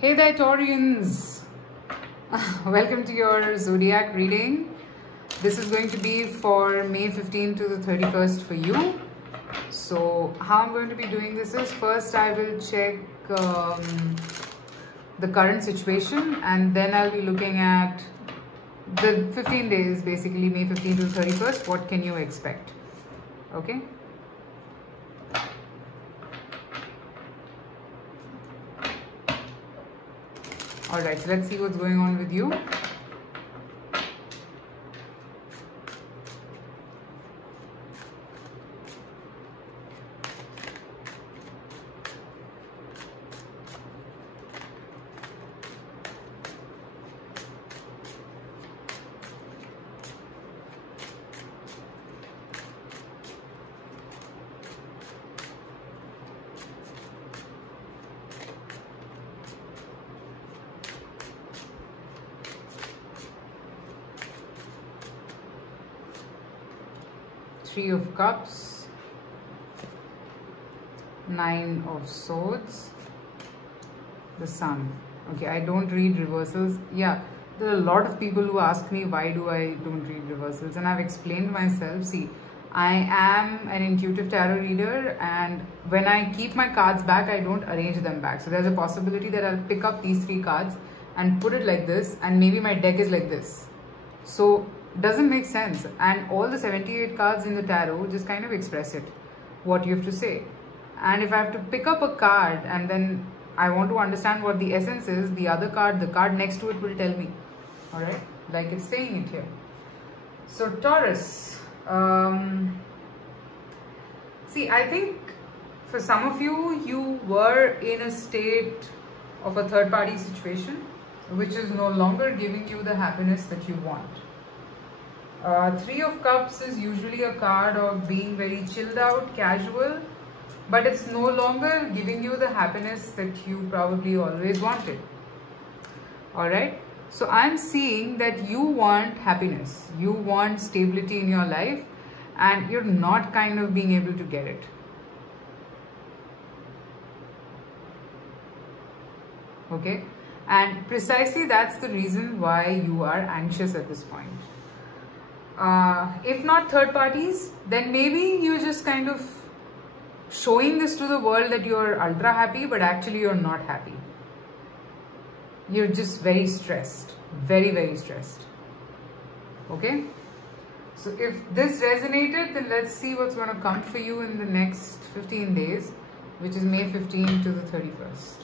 Hey there, Taurians! Welcome to your zodiac reading. This is going to be for May 15th to the 31st for you. So, how I'm going to be doing this is, first I will check the current situation, and then I'll be looking at the 15 days, basically May 15th to the 31st. What can you expect? Okay? Alright, so let's see what's going on with you. Three of Cups, Nine of Swords, the Sun. Okay, I don't read reversals. Yeah, there are a lot of people who ask me why do I don't read reversals, and I've explained myself. See, I am an intuitive tarot reader, and when I keep my cards back, I don't arrange them back. So there's a possibility that I'll pick up these three cards and put it like this, and maybe my deck is like this. So doesn't make sense, and all the 78 cards in the tarot just kind of express it, what you have to say. And if I have to pick up a card and then I want to understand what the essence is, the other card, the card next to it will tell me. All right, like it's saying it here. So Taurus, see, I think for some of you, you were in a state of a third party situation which is no longer giving you the happiness that you want. Three of Cups is usually a card of being very chilled out, casual, but it's no longer giving you the happiness that you probably always wanted. Alright, so I'm seeing that you want happiness, you want stability in your life, and you're not kind of being able to get it. Okay, and precisely that's the reason why you are anxious at this point. If not third parties, then maybe you're just kind of showing this to the world that you're ultra happy, but actually you're not happy. You're just very stressed, very, very stressed. Okay? So if this resonated, then let's see what's going to come for you in the next 15 days, which is May 15th to the 31st.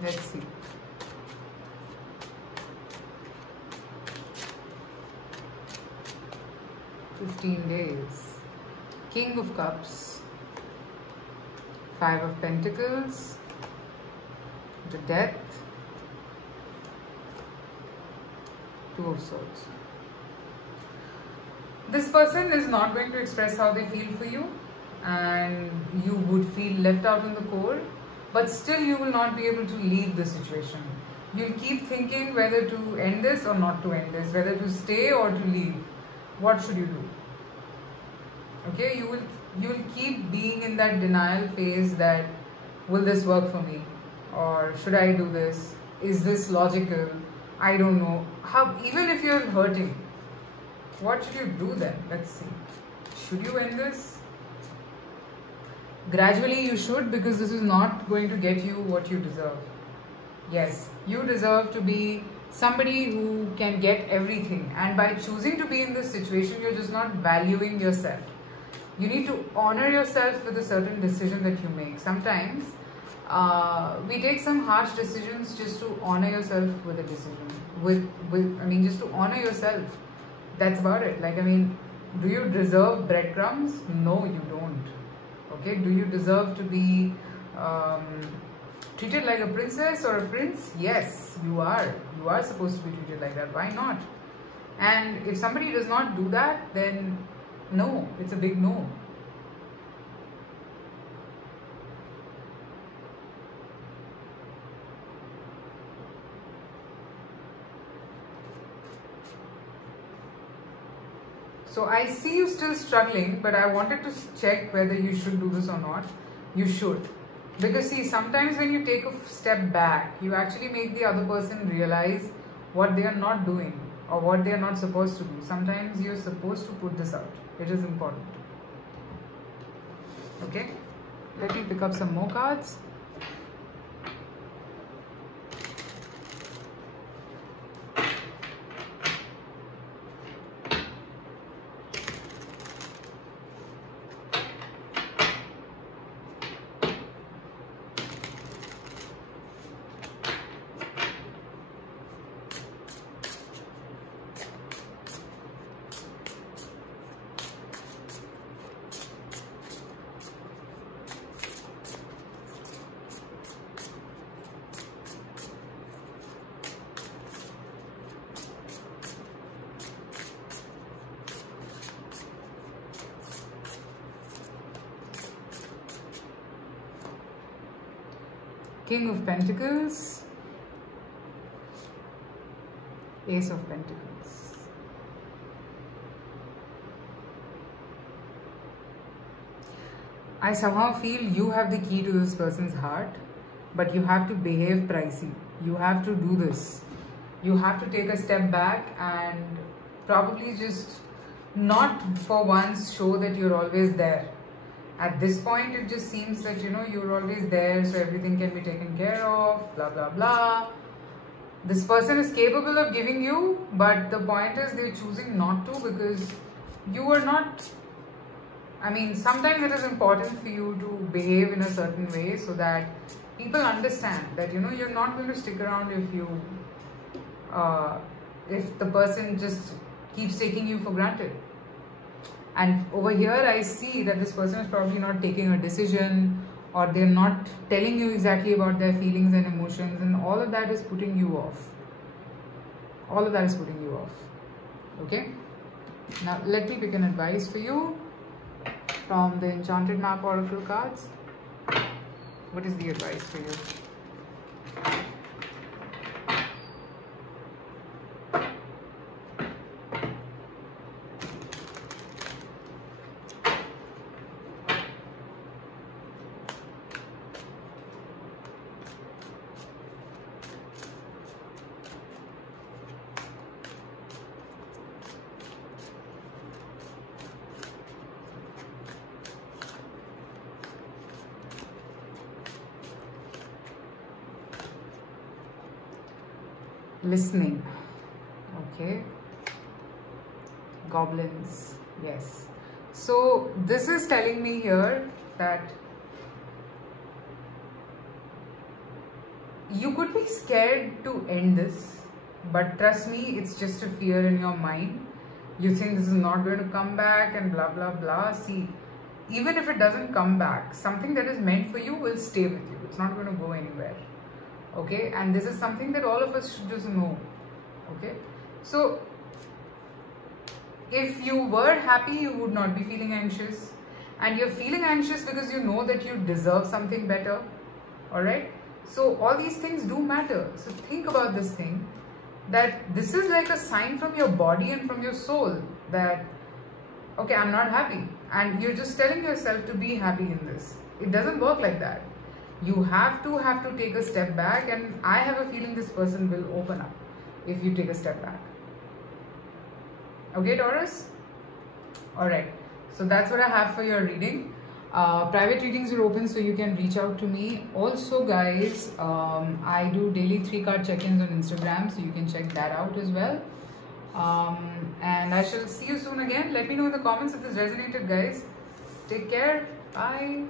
Let's see. "15 days. King of Cups, Five of Pentacles, the Death, Two of Swords. This person is not going to express how they feel for you, and you would feel left out in the cold. But still you will not be able to leave the situation. You'll keep thinking whether to end this or not to end this, whether to stay or to leave. What should you do? Okay, you will keep being in that denial phase that, will this work for me? Or should I do this? Is this logical? I don't know. How, even if you're hurting, what should you do then? Let's see. Should you end this? Gradually you should, because this is not going to get you what you deserve. Yes, you deserve to be somebody who can get everything, and by choosing to be in this situation, you're just not valuing yourself. You need to honor yourself with a certain decision that you make. Sometimes we take some harsh decisions just to honor yourself with a decision. I mean, just to honor yourself. That's about it. Like, I mean, do you deserve breadcrumbs? No, you don't. Okay, do you deserve to be treated like a princess or a prince? Yes, you are. You are supposed to be treated like that. Why not? And if somebody does not do that, then no, it's a big no. So I see you still struggling, but I wanted to check whether you should do this or not. You should. Because see, sometimes when you take a step back, you actually make the other person realize what they are not doing or what they are not supposed to do. Sometimes you're supposed to put this out. It is important. Okay? Let me pick up some more cards. King of Pentacles, Ace of Pentacles. I somehow feel you have the key to this person's heart, but you have to behave pricey. You have to do this. You have to take a step back and probably just not for once show that you're always there. At this point, it just seems that, you know, you're always there, so everything can be taken care of, blah, blah, blah. This person is capable of giving you, but the point is they're choosing not to because you are not... I mean, sometimes it is important for you to behave in a certain way so that people understand that, you know, you're not going to stick around if the person just keeps taking you for granted. And over here, I see that this person is probably not taking a decision, or they're not telling you exactly about their feelings and emotions, and all of that is putting you off. All of that is putting you off. Okay? Now, let me pick an advice for you from the Enchanted Map Oracle cards. What is the advice for you? Listening. Okay. Goblins. Yes. So this is telling me here that you could be scared to end this, but trust me, it's just a fear in your mind. You think this is not going to come back and blah blah blah. See, even if it doesn't come back, something that is meant for you will stay with you. It's not going to go anywhere. Okay, and this is something that all of us should just know. Okay, so if you were happy, you would not be feeling anxious, and you're feeling anxious because you know that you deserve something better. All right, so all these things do matter. So think about this thing, that this is like a sign from your body and from your soul that, okay, I'm not happy, and you're just telling yourself to be happy in this. It doesn't work like that. You have to take a step back, and I have a feeling this person will open up if you take a step back. Okay, Taurus? Alright, so that's what I have for your reading. Private readings are open, so you can reach out to me. Also, guys, I do daily 3-card check-ins on Instagram, so you can check that out as well. And I shall see you soon again. Let me know in the comments if this resonated, guys. Take care. Bye.